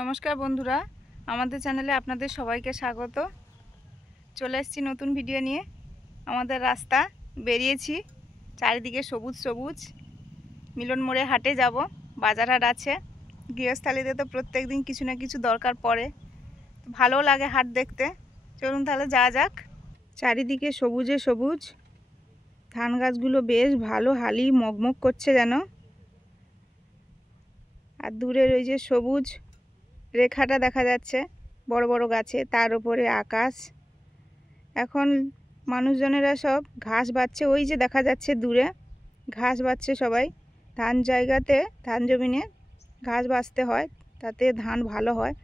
নমস্কার বন্ধুরা, আমাদের চ্যানেলে আপনাদের সবাইকে স্বাগত। চলে এসেছি নতুন ভিডিও নিয়ে। আমাদের রাস্তা বেরিয়েছি, চারিদিকে সবুজ সবুজ। মিলন মোড়ে হাটে যাব, বাজার হাট আছে। গৃহস্থালীতে তো প্রত্যেক দিন কিছু না কিছু দরকার পড়ে, ভালো লাগে হাট দেখতে। চলুন তাহলে যাওয়া যাক। চারিদিকে সবুজে সবুজ, ধান গাছগুলো বেশ ভালো হালি মগমগ করছে যেন। আর দূরের ওই যে সবুজ রেখাটা দেখা যাচ্ছে বড় বড় গাছে, তার উপরে আকাশ। এখন মানুষজনেরা সব ঘাস বাচ্ছে, ওই যে দেখা যাচ্ছে দূরে ঘাস বাচ্ছে সবাই। ধান জায়গাতে, ধান জমিনে ঘাস বাছতে হয়, তাতে ধান ভালো হয়।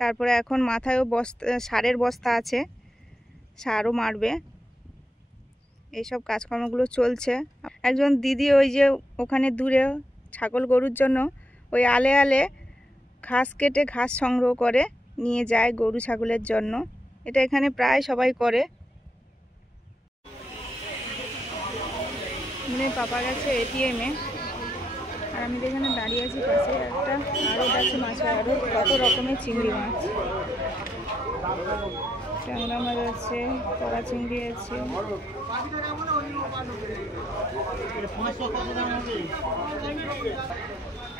তারপরে এখন মাথায়ও বস্তা, সারের বস্তা আছে, সারও মারবে। এইসব কাজকর্মগুলো চলছে। একজন দিদি ওই যে ওখানে দূরে ছাগল গরুর জন্য ওই আলে আলে ঘাস কেটে ঘাস সংগ্রহ করে নিয়ে যায় গরু ছাগলের জন্য। এটা এখানে প্রায় সবাই করে। মানে পাপা গেছে এটিএমে, আর আমি যেখানে দাঁড়িয়ে আছি পাশে একটা আড়ত আছে, মাছের আড়ত। কত রকমের চিংড়ি মাছ, ট্যাংরা মাছ আছে, কড়া চিংড়ি আছে।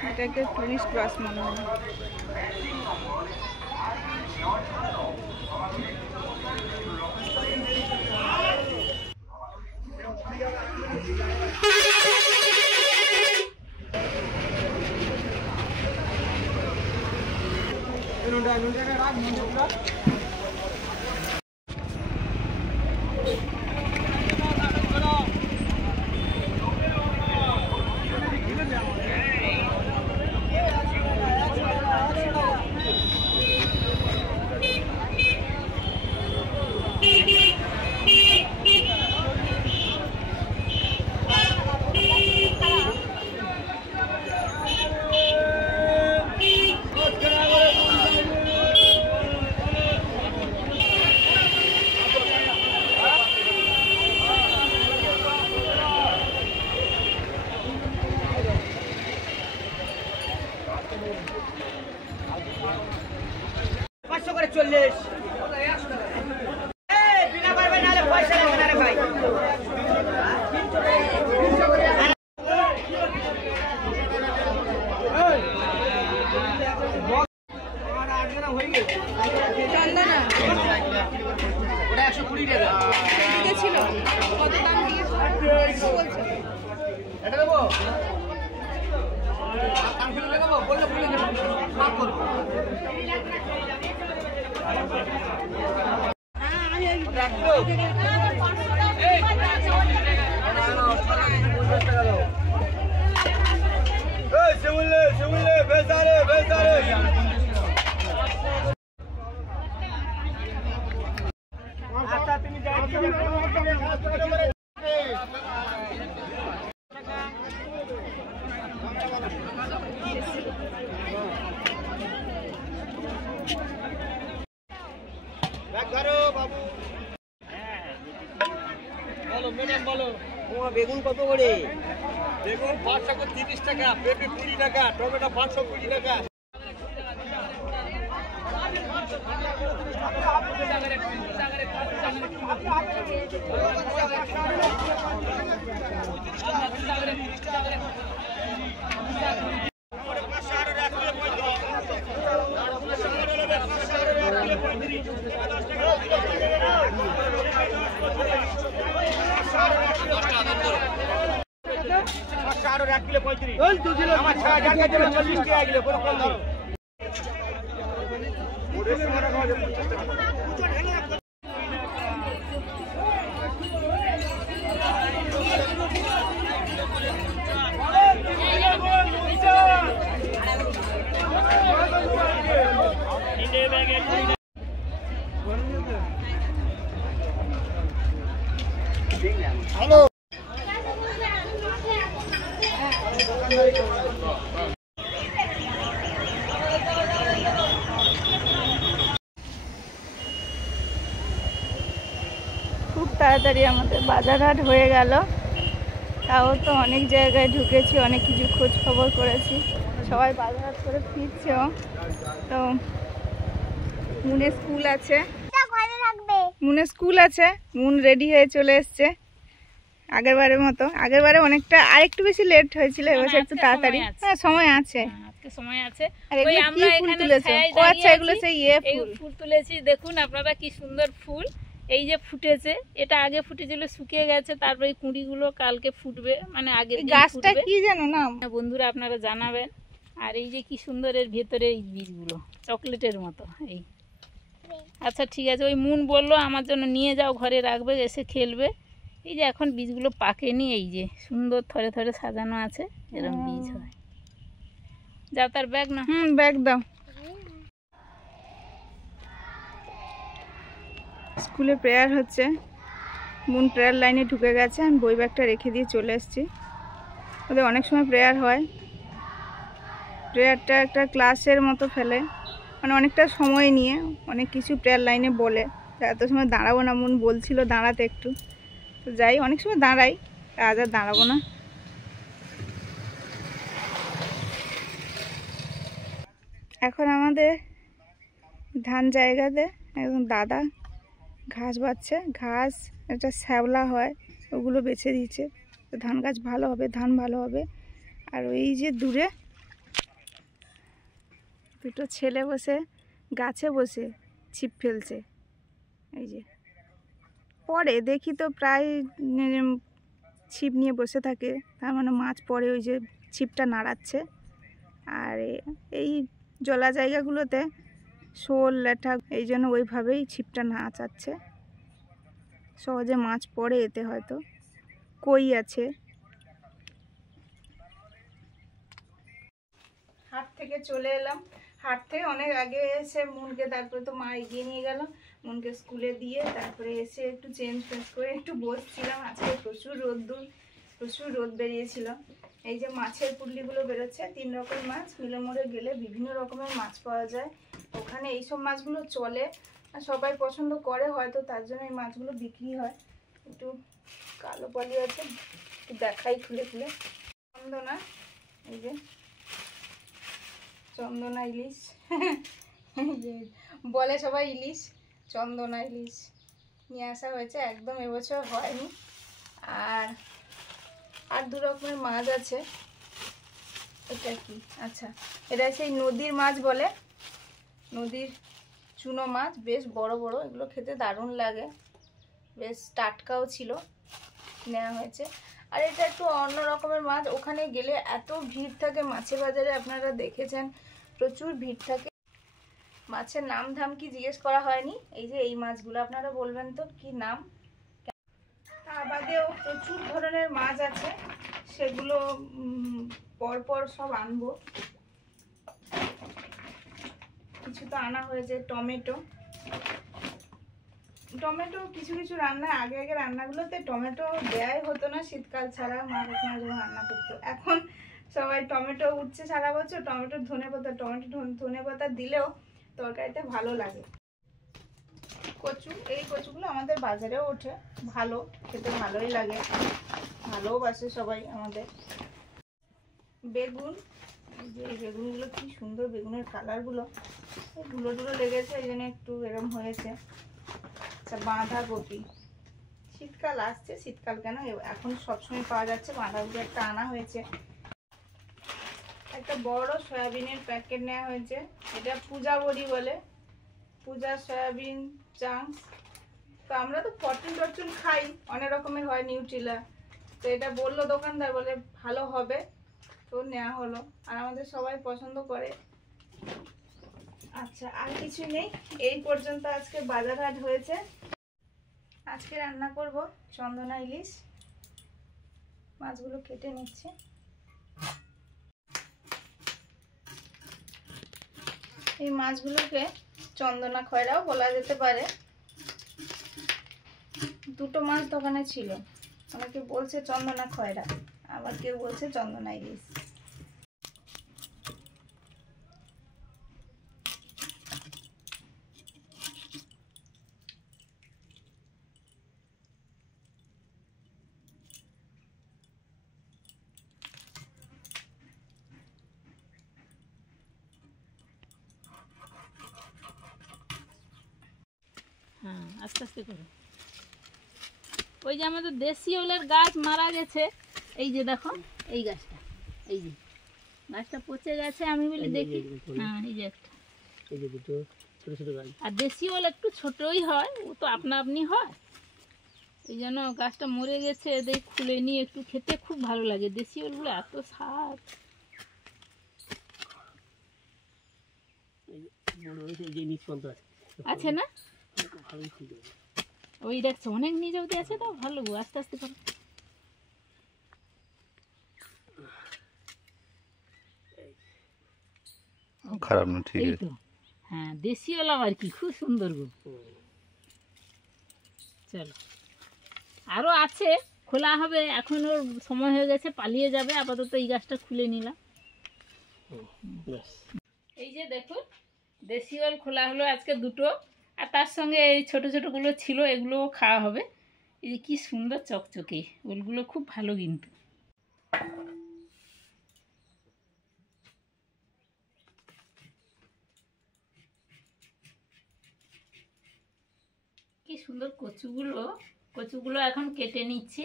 এটা একটা টুরিস্ট বাস মনে হয়। বেগুন কত করে? বেগুন 530 টাকা, পেঁপে 20 টাকা, টমেটো 520 টাকা। হ্যালো, খুব তাড়াতাড়ি আমাদের বাজার হাট হয়ে গেল। তাও তো অনেক জায়গায় ঢুকেছি, অনেক কিছু খোঁজ খবর করেছি। সবাই বাজার করে ফিরছেও। তো মুনের স্কুল আছে, মুনের স্কুল আছে, মুন রেডি হয়ে চলে এসছে আগেরবারের মতো। আগেরবারে অনেকটা আরেকটু বেশি লেট হয়েছিল, এবার একটু তাড়াতাড়ি। হ্যাঁ সময় আছে, আজকে সময় আছে। আর এগুলো কি ফুল তুলেছো? ও আচ্ছা, এগুলো সেই ফুল তুলেছি। দেখুন আপনারা কি সুন্দর ফুল, এই যে ফুটেছে, এটা আগে ফুটেছিল, শুকিয়ে গেছে, তারপরে এই কুঁড়িগুলো কালকে ফুটবে, মানে আগের দিন গাছটা ফুটবে। কি জানো না বন্ধুরা আপনারা জানাবেন। আর এই যে কি সুন্দর এর ভেতরে এই বীজগুলো, চকলেটের মতো। এই আচ্ছা ঠিক আছে, ওই মুন বললো আমার জন্য নিয়ে যাও, ঘরে রাখবে, এসে খেলবে। এই যে এখন বীজগুলো পাকেনি, এই যে সুন্দর থরে থরে সাজানো আছে, এরকম বীজ হয়। যাও তার ব্যাগ না। ব্যাগ দাও। স্কুলে প্রেয়ার হচ্ছে, মুন প্রেয়ার লাইনে ঢুকে গেছে, আমি বই ব্যাগটা রেখে দিয়ে চলে এসেছি। ওদের অনেক সময় প্রেয়ার হয়, প্রেয়ারটা একটা ক্লাসের মতো ফেলে, মানে অনেকটা সময় নিয়ে অনেক কিছু প্রেয়ার লাইনে বলে। এত সময় দাঁড়াবো না, মুন বলছিল দাঁড়াতে একটু, তো যাই, অনেক সময় দাঁড়াই, আজ আর দাঁড়াবো না। এখন আমাদের ধান জায়গাতে একদম দাদা ঘাস বাচ্ছে, ঘাস একটা শ্যাওলা হয়, ওগুলো বেছে দিচ্ছে, তো ধান গাছ ভালো হবে, ধান ভালো হবে। আর ওই যে দূরে দুটো ছেলে বসে গাছে বসে ছিপ ফেলছে, এই যে পরে দেখি তো প্রায় ছিপ নিয়ে বসে থাকে, তার মানে মাছ পড়ে, ওই যে ছিপটা নাড়াচ্ছে। আর এই জলা জায়গাগুলোতে শোল ল্যাঠা, এই জন্য ওইভাবেই ছিপটা নাচাচ্ছে, সহজে মাছ পড়ে এতে। হয়তো কই আছে। হাট থেকে চলে এলাম, হাট থেকে অনেক আগে এসে মুনকে, তারপরে তো মা এগিয়ে নিয়ে গেল, মুনকে স্কুলে দিয়ে তারপরে এসে একটু চেঞ্জ ফেঞ্জ করে একটু বসছিলাম। আজকে প্রচুর রোদ বেরিয়েছিল। এই যে মাছের পুল্লিগুলো বেরোচ্ছে, 3 রকম মাছ। মিলমোড়ে গেলে বিভিন্ন রকমের মাছ পাওয়া যায়, ওখানে এইসব মাছগুলো চলে, আর সবাই পছন্দ করে হয়তো, তার জন্য এই মাছগুলো বিক্রি হয়। একটু কালো পলি আছে, একটু দেখাই খুলে খুলে। চন্দনা, এই যে চন্দনা ইলিশ বলে সবাই, ইলিশ, চন্দনা ইলিশ নিয়ে আসা হয়েছে, একদম এবছর হয়নি। আর 2 রকমের মাছ আছে। এটা কি? আচ্ছা, এটা সেই নদীর মাছ বলে, নদীর চুনো মাছ, বেশ বড় বড়, এগুলো খেতে দারুণ লাগে, বেশ টাটকাও ছিল, নেওয়া হয়েছে। আর এটা একটু অন্য রকমের মাছ, ওখানে গেলে এত ভিড় থাকে মাছের বাজারে, আপনারা দেখেছেন, প্রচুর ভিড় থাকে। মাছের নাম ধাম কি জিজ্ঞেস করা হয়নি। এই যে এই মাছগুলো আপনারা বলবেন তো কি নাম। তা বাদেও প্রচুর ধরনের মাছ আছে, সেগুলো পরপর সব আনবো। কিছু তো আনা হয়েছে, টমেটো কিছু কিছু রান্না, আগে রান্নাগুলোতে টমেটো দেয়াই হতো না, শীতকাল ছাড়া মা কাকিমা যখন রান্না করতো। এখন সবাই টমেটো উঠছে সারা বছর, টমেটো ধনে পাতা দিলেও তরকারিতে ভালো লাগে। কচু, এই কচুগুলো আমাদের বাজারেও ওঠে, ভালো খেতে, ভালোই লাগে, ভালোবাসে সবাই আমাদের। বেগুন, এই যে এই বেগুনগুলো কি সুন্দর, বেগুনের কালারগুলো ধুলো ধুলো লেগেছে, এই জন্য একটু এরম হয়েছে। আচ্ছা, বাঁধাকপি, শীতকাল আসছে, শীতকাল কেন, এখন সবসময় পাওয়া যাচ্ছে। বাঁধাকপি একটা আনা হয়েছে। একটা বড় সয়াবিনের প্যাকেট নেওয়া হয়েছে, এটা পূজা বড়ি বলে, পূজা সয়াবিন চাংস। তো আমরা তো ফরচুন খাই, অনেক রকমের হয়, নিউট্রিলা, তো এটা বললো দোকানদার, বলে ভালো হবে, তো নেওয়া হলো, আর আমাদের সবাই পছন্দ করে। আচ্ছা, আর কিছু নেই, এই পর্যন্ত আজকে বাজার হাট হয়েছে। আজকে রান্না করব চন্দনা ইলিশ, মাছগুলো কেটে নিচ্ছি। এই মাছগুলোকে চন্দনা খয়রাও বলা যেতে পারে। 2টো মাছ দোকানে ছিল, অনেকে বলছে চন্দনা খয়রা, আবার কেউ বলছে চন্দনা ইলিশ। হ্যাঁ, আস্তে আস্তে করো। ওই যে আমাদের দেশি ওলের গাছ মারা গেছে, এই যে দেখো এই গাছটা, এই যে গাছটা পচে গেছে, আমি বলি দেখি। হ্যাঁ, এই যে একটা, এই যে দুটো ছোট ছোট গাছ। আর দেশি ওল একটু ছোটই হয়, ও তো আপনা আপনি হয়, এই জন্য গাছটা মরে গেছে। এদের খুলে নিয়ে একটু খেতে খুব ভালো লাগে, দেশি ওলগুলো এত স্বাদ। এই যে নিচ পর্যন্ত আছে, আছে না? ভালোই ঠিক আছে। ওই দেখছো অনেক নিজ অবধি আছে, তো ভালো, আস্তে আস্তে করো। খারাপ না, ঠিক এই আছে। তো, হ্যাঁ দেশি ওলা আর কি, খুব সুন্দর গো। চলো, আরও আছে, খোলা হবে, এখন ওর সময় হয়ে গেছে, পালিয়ে যাবে। আপাতত এই গাছটা খুলে নিলাম। ব্যাস। এই যে দেখুন, দেশি ওল খোলা হলো আজকে দুটো, আর তার সঙ্গে এই ছোটো ছোটোগুলো ছিল, এগুলোও খাওয়া হবে। এই যে কি সুন্দর চকচকে ওলগুলো, খুব ভালো কিন্তু। কি সুন্দর কচুগুলো, কচুগুলো এখন কেটে নিচ্ছি।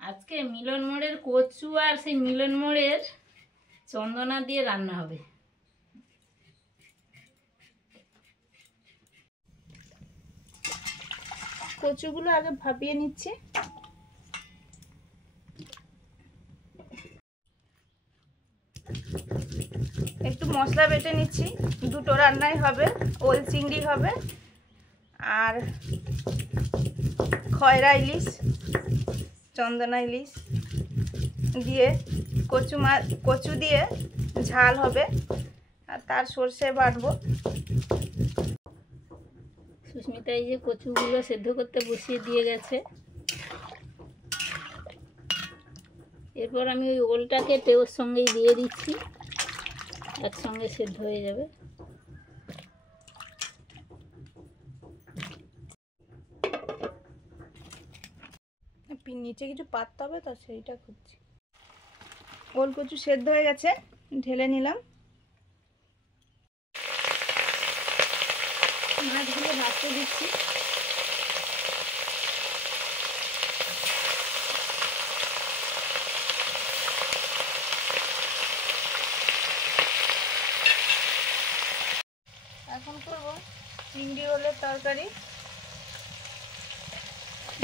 আজকে মিলন মোড়ের কচু আর সেই মিলন মোড়ের চন্দনা দিয়ে রান্না হবে। কচুগুলো আগে ভাপিয়ে নিচ্ছি। একটু মশলা বেটে নিচ্ছি, দুটো রান্নাই হবে, ওল চিংড়ি হবে আর খয়রা ইলিশ, চন্দনা ইলিশ দিয়ে কচু দিয়ে ঝাল হবে, আর তার সর্ষে বাটবো। সুস্মিতা এই যে কচুগুলো সেদ্ধ করতে বসিয়ে দিয়ে গেছে। এরপর আমি ওই ওলটাকে ওর সঙ্গেই দিয়ে দিচ্ছি, একসঙ্গে সেদ্ধ হয়ে যাবে। নিচে কিছু পাততে হবে, তো সেইটা খুঁজছি। ওল কচু সেদ্ধ হয়ে গেছে, ঢেলে নিলাম। মাছগুলো ভাজতে দিচ্ছি। এখন করব চিংড়ি ওলের তরকারি।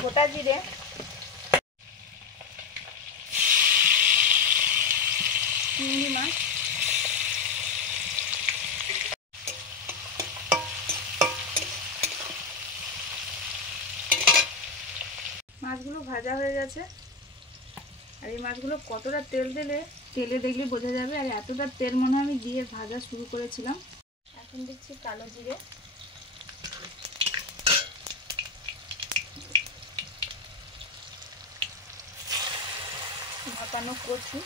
গোটা জিরে, চিংড়ি মাছ, মাছগুলো ভাজা হয়ে গেছে। আর এই মাছগুলো কতটা তেলে দেখলে বোঝা যাবে। আর এতটা তেল মনে হয় আমি দিয়ে ভাজা শুরু করেছিলাম। এখন দিচ্ছি কালো জিরে, ভাপানো কচু,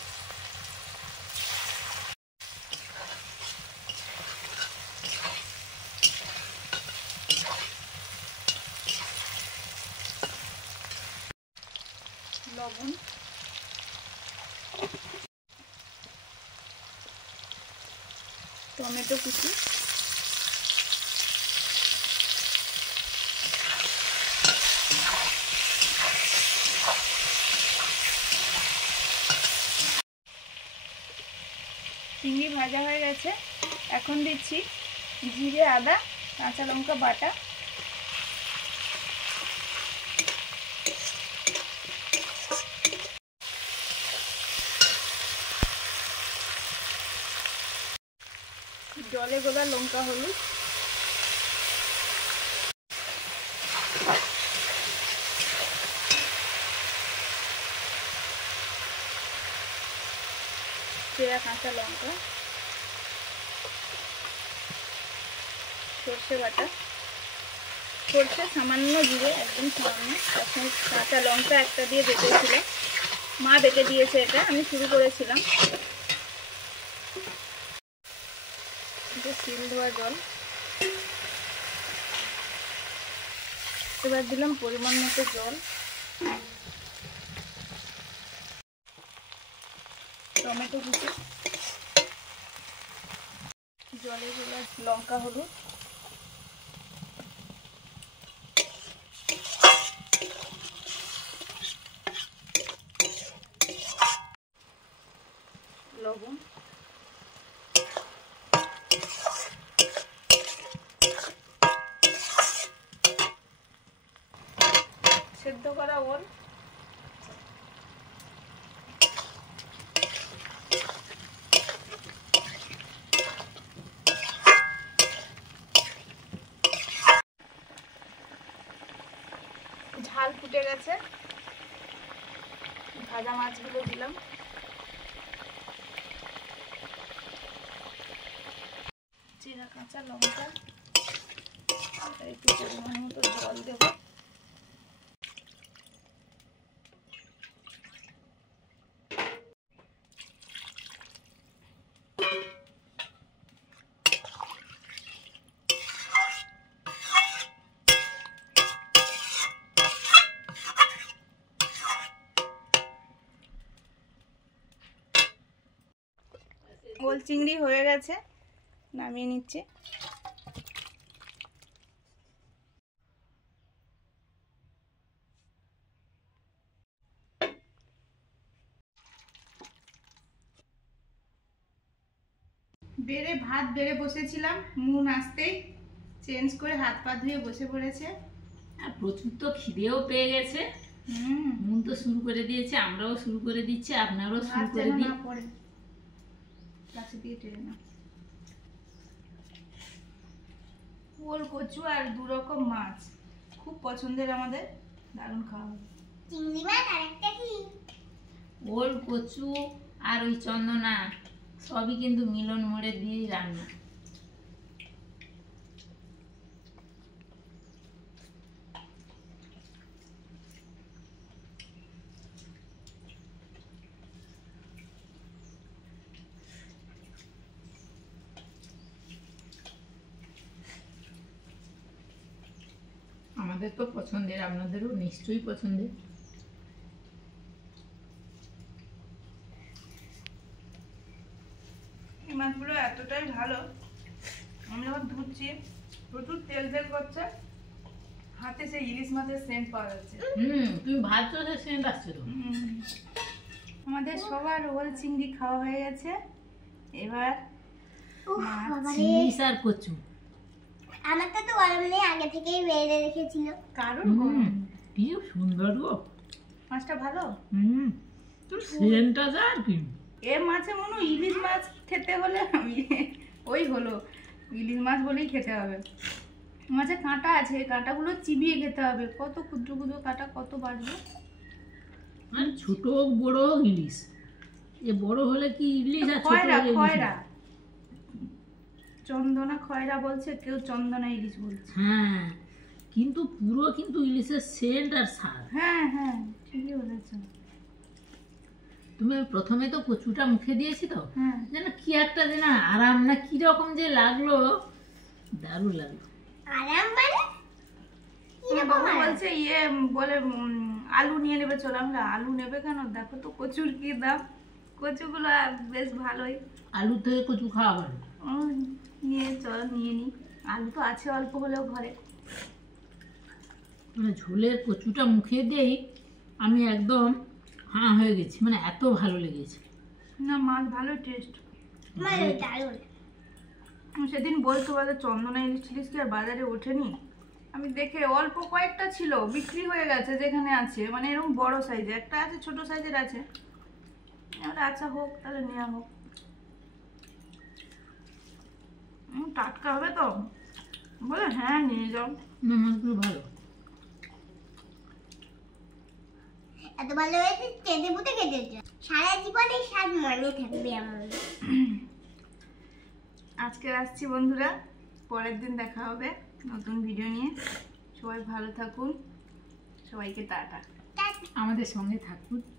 লবণ, টমেটো কুচি, চিংড়ি ভাজা হয়ে গেছে। এখন দিচ্ছি জিরে, আদা, কাঁচা লঙ্কা বাটা, জলে গোলা লঙ্কা, হলুদ, চেরা কাঁচা লঙ্কা, সর্ষে বাটা, সর্ষে সামান্য, জিরে একদম সামান্য, তারপরে কাঁচা লঙ্কা একটা দিয়ে বেটেছিল, মা বেটে দিয়েছে, এটা আমি শুরু করেছিলাম। শিল ধোয়া জল, এবার দিলাম পরিমাণ মতো জল, টমেটো কুচি, জলে গোলা লঙ্কা, হলুদ, ওল। ঝাল ফুটে গেছে, ভাজা মাছগুলো দিলাম। জিরা কাঁচা লঙ্কা, একটু পরিমাণ মতো জল দেব। ওল চিংড়ি হয়ে গেছে, নামিয়ে নিচ্ছে। ভাত বেড়ে বসেছিলাম, মুন আসতেই চেঞ্জ করে হাত পা ধুয়ে বসে পড়েছে। আর প্রচুর তো খিদেও পেয়ে গেছে। মন তো শুরু করে দিয়েছে, আমরাও শুরু করে দিচ্ছি, আপনারাও শুরু করে দিন। কাছে দিয়ে টেনে না। ওল, কচু আর 2 রকম মাছ খুব পছন্দের আমাদের, দারুণ খাওয়া হবে। চিংড়ি মাছ আর একটা কি ওল, কচু আর ওই চন্দনা সবই কিন্তু মিলন মোড়ে দিয়েই রান্না। আমাদের তো পছন্দের, আপনাদেরও নিশ্চয়ই পছন্দের। এই মাছগুলো এতটাই ভালো, আমি যখন ধুচ্ছি প্রচুর তেল তেল করছে, হাতে সেই ইলিশ মাছের সেন্ট পাওয়া যাচ্ছে। তুমি ভাবছো যে সেন্ট আসছে তো। আমাদের সবার ওল চিংড়ি খাওয়া হয়ে গেছে, এবার ইলিশ আর কচু। আমারটা তো গরম নেই, আগে থেকেই বেড়ে রেখেছিল। কারণ গরম। কি সুন্দর গো মাছটা ভালো। তোর সেন্টটা যা আর কি। এ মাছে মনে হয় ইলিশ মাছ খেতে হলে ওই হলো, ইলিশ মাছ বলেই খেতে হবে। মাছে কাঁটা আছে, কাঁটাগুলো চিবিয়ে খেতে হবে। কত ক্ষুদ্র ক্ষুদ্র কাঁটা, কত বাড়বে। আর ছোট বড় ইলিশ, এ বড় হলে কি ইলিশ আর ছোট খয়রা হলে ইলিশ খয়রা, না। চন্দনা খয়রা বলছে, কেউ চন্দনা ইলিশ বলছে। হ্যাঁ, কিন্তু পুরো কিন্তু ইলিশের সেন্ট আর স্বাদ। হ্যাঁ হ্যাঁ, ঠিকই বলেছো। তুমি প্রথমে তো কচুটা মুখে দিয়েছি তো, হ্যাঁ, যেন কি একটা যেন আরাম না কি রকম যে লাগলো, দারুণ লাগলো। আরাম মানে বাবা বলছে ইয়ে বলে আলু নিয়ে নেবে, চলো। আমরা আলু নেবে কেন, দেখো তো কচুর কি দাম। কচুগুলো বেশ ভালোই, আলু থেকে কচু খাওয়া ভালো। নিয়ে চল, নিয়ে নি। আলু তো আছে অল্প হলেও ঘরে। মানে ঝোলের কচুটা মুখে দিয়েই আমি একদম হাঁ হয়ে গেছি, মানে এত ভালো লেগেছে। না, মাছ ভালো টেস্ট। মানে দারুণ। সেদিন বলতো বলে চন্দনা ইলিশ টিলিশ কি আর বাজারে ওঠেনি। আমি দেখে অল্প কয়েকটা ছিল, বিক্রি হয়ে গেছে যেখানে আছে, মানে এরকম বড় সাইজে একটা আছে, ছোট সাইজের আছে। এবার আচ্ছা হোক, তাহলে নেওয়া হোক। টাটকা হবে তো, বলে হ্যাঁ নিয়ে যাও। না, মাছগুলো ভালো। এত ভালো হয়েছে, চেটে পুটে খেতে সারা জীবনে স্বাদ মনে থাকবে আমার। আজকে আসছি বন্ধুরা, পরের দিন দেখা হবে নতুন ভিডিও নিয়ে। সবাই ভালো থাকুন, সবাইকে টাটা। আমাদের সঙ্গে থাকুন।